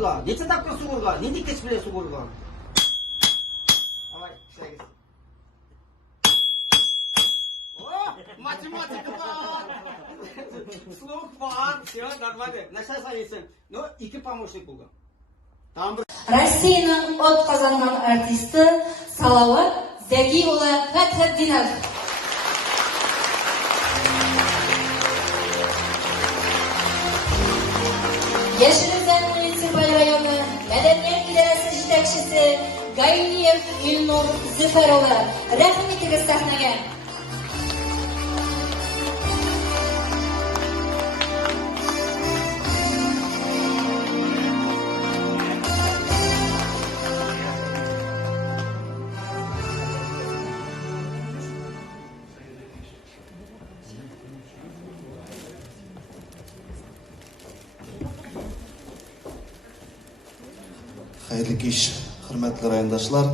суғырған? Неше тапқыр суғырған? Нендей кеш біле суғырған? Давай, шай кес. О, математика бар! Слух бар, все, нормально. На шай sayısın. Но, 2 помощник болған. Россияның от қазанған артисті Салауат Зәкиұлы Фәтхетдинов. Yeşilizden Municipal Rayonu Medeniyet İdaresi Жетекшісі Gayniyev İlnur Züferoğlu. Rəhim etiniz səhnəyə. Xayrlı kеш, hürmetli rayondaşlar.